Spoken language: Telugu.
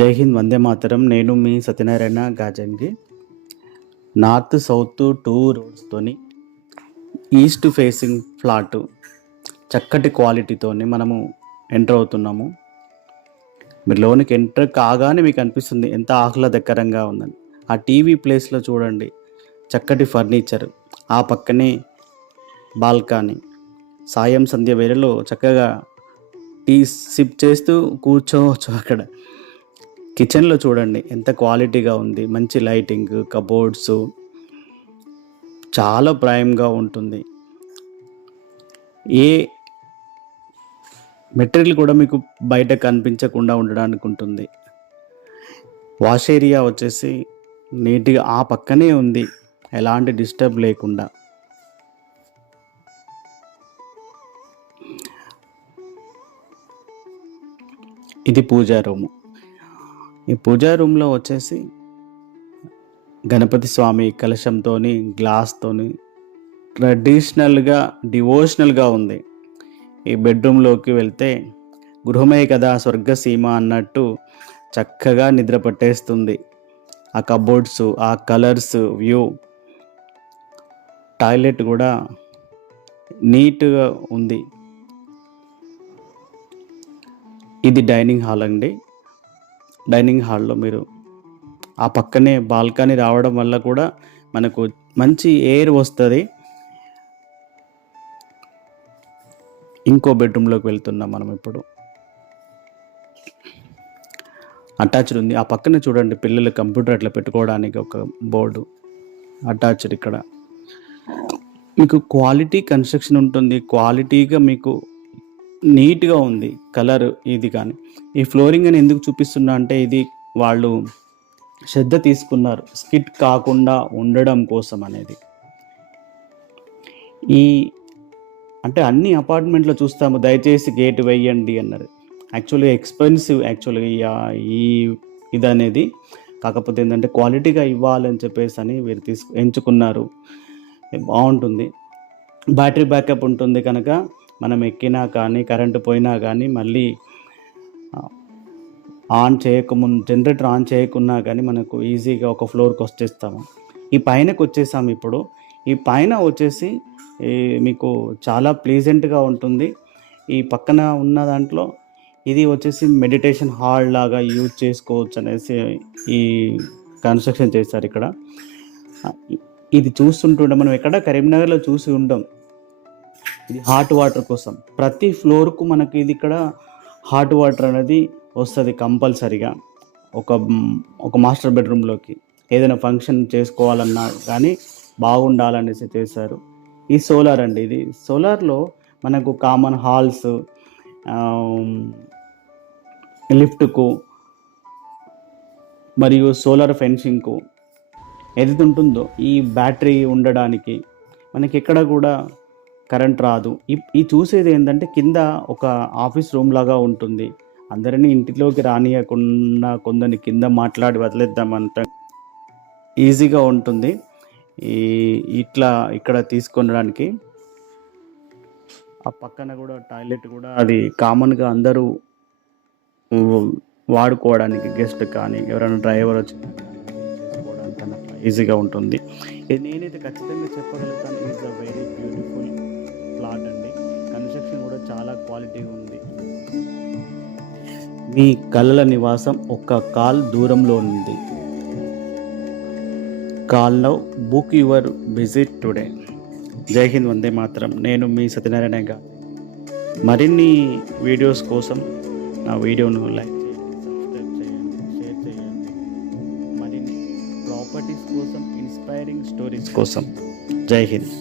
జై హింద్, వందే మాతరం. నేను మీ సత్యనారాయణ గాజంగి. నార్త్ సౌత్ 2 రోడ్స్తోని ఈస్ట్ ఫేసింగ్ ఫ్లాట్ చక్కటి క్వాలిటీతోని మనము ఎంటర్ అవుతున్నాము. మీరు లోనికి ఎంటర్ కాగానే మీకు అనిపిస్తుంది ఎంత ఆహ్లాదకరంగా ఉందని. ఆ టీవీ ప్లేస్లో చూడండి, చక్కటి ఫర్నిచర్, ఆ పక్కనే బాల్కనీ. సాయం సంధ్య వేళలో చక్కగా టీ సిప్ చేస్తూ కూర్చోవచ్చు. అక్కడ కిచెన్లో చూడండి ఎంత క్వాలిటీగా ఉంది, మంచి లైటింగ్, కబోర్డ్స్, చాలా ప్రైమ్గా ఉంటుంది. ఏ మెటీరియల్ కూడా మీకు బయట కనిపించకుండా ఉండడానికి ఉంటుంది. వాష్ ఏరియా వచ్చేసి నీట్గా ఆ పక్కనే ఉంది, ఎలాంటి డిస్టర్బ్ లేకుండా. ఇది పూజా రూము. ఈ పూజా రూమ్లో వచ్చేసి గణపతి స్వామి కలశంతో, గ్లాస్తోని ట్రెడిషనల్గా డివోషనల్గా ఉంది. ఈ బెడ్రూమ్లోకి వెళ్తే గృహమే కదా స్వర్గసీమ అన్నట్టు చక్కగా నిద్ర పట్టేస్తుంది. ఆ కబోర్డ్స్, ఆ కలర్స్, వ్యూ, టాయిలెట్ కూడా నీట్గా ఉంది. ఇది డైనింగ్ హాల్ అండి. డైనింగ్ హాల్లో మీరు ఆ పక్కనే బాల్కనీ రావడం వల్ల కూడా మనకు మంచి ఎయిర్ వస్తుంది. ఇంకో బెడ్రూమ్లోకి వెళ్తున్నాం మనం ఇప్పుడు. అటాచ్డ్ ఉంది. ఆ పక్కనే చూడండి, పిల్లలు కంప్యూటర్ అట్లా పెట్టుకోవడానికి ఒక బోర్డు అటాచ్డ్. ఇక్కడ మీకు క్వాలిటీ కన్స్ట్రక్షన్ ఉంటుంది, క్వాలిటీగా మీకు నీట్గా ఉంది కలర్. ఇది కానీ ఈ ఫ్లోరింగ్ అని ఎందుకు చూపిస్తున్నా అంటే, ఇది వాళ్ళు శ్రద్ధ తీసుకున్నారు స్కిట్ కాకుండా ఉండడం కోసం అనేది. ఈ అంటే అన్ని అపార్ట్మెంట్లో చూస్తాము, దయచేసి గేట్ వేయండి అన్నారు. యాక్చువల్గా ఎక్స్పెన్సివ్ యాక్చువల్గా ఈ ఇది అనేది. కాకపోతే ఏంటంటే క్వాలిటీగా ఇవ్వాలని చెప్పేసి అని వీరు ఎంచుకున్నారు. బాగుంటుంది, బ్యాటరీ బ్యాకప్ ఉంటుంది కనుక మనం ఎక్కినా కానీ కరెంటు పోయినా కానీ మళ్ళీ ఆన్ చేయకముందు జనరేటర్ ఆన్ చేయకున్నా కానీ మనకు ఈజీగా ఒక ఫ్లోర్కి వచ్చేస్తాము. ఈ పైనకి వచ్చేసాము ఇప్పుడు. ఈ పైన వచ్చేసి మీకు చాలా ప్లీజెంట్గా ఉంటుంది. ఈ పక్కన ఉన్న దాంట్లో ఇది వచ్చేసి మెడిటేషన్ హాల్ లాగా యూజ్ చేసుకోవచ్చు అనేసి ఈ కన్స్ట్రక్షన్ చేస్తారు ఇక్కడ. ఇది చూస్తుంటుంటే మనం ఎక్కడ కరీంనగర్లో చూసి ఉండం. ఇది హాట్ వాటర్ కోసం ప్రతి ఫ్లోర్కు మనకి ఇది ఇక్కడ హాట్ వాటర్ అనేది వస్తుంది కంపల్సరిగా. ఒక మాస్టర్ బెడ్రూమ్లోకి ఏదైనా ఫంక్షన్ చేసుకోవాలన్నా కానీ బాగుండాలనేసి చేశారు. ఈ సోలార్ అండి. ఇది సోలార్లో మనకు కామన్ హాల్స్, లిఫ్ట్కు మరియు సోలార్ ఫెన్సింగ్కు ఏదైతే ఉంటుందో ఈ బ్యాటరీ ఉండడానికి మనకి ఎక్కడ కూడా కరెంట్ రాదు. ఈ చూసేది ఏంటంటే కింద ఒక ఆఫీస్ రూమ్ లాగా ఉంటుంది. అందరినీ ఇంటిలోకి రానియకుండా కొందరిని కింద మాట్లాడి వదిలేద్దామంట ఈజీగా ఉంటుంది. ఇట్లా ఇక్కడ తీసుకొనడానికి ఆ పక్కన కూడా టాయిలెట్ కూడా అది కామన్గా అందరూ వాడుకోవడానికి, గెస్ట్ కానీ ఎవరైనా డ్రైవర్ వచ్చి చేసుకోవడానికి ఈజీగా ఉంటుంది. ఇది నేనైతే ఖచ్చితంగా చెప్పగలుగుతాను, it's a very beautiful plot అండి. కన్స్ట్రక్షన్ కూడా చాలా క్వాలిటీగా ఉంది. మీ కలల నివాసం ఒక్క కాల్ దూరంలో ఉంది. Call now, book your visit today. జై హింద్, వందే మాతరం. నేను మీ సత్యనారాయణగా. మరిన్ని వీడియోస్ కోసం నా వీడియోను లైక్ చేయండి, సబ్స్క్రైబ్ చేయండి, షేర్ చేయండి. మరిన్ని ప్రాపర్టీస్ కోసం, ఇన్స్పైరింగ్ స్టోరీస్ కోసం. జై హింద్.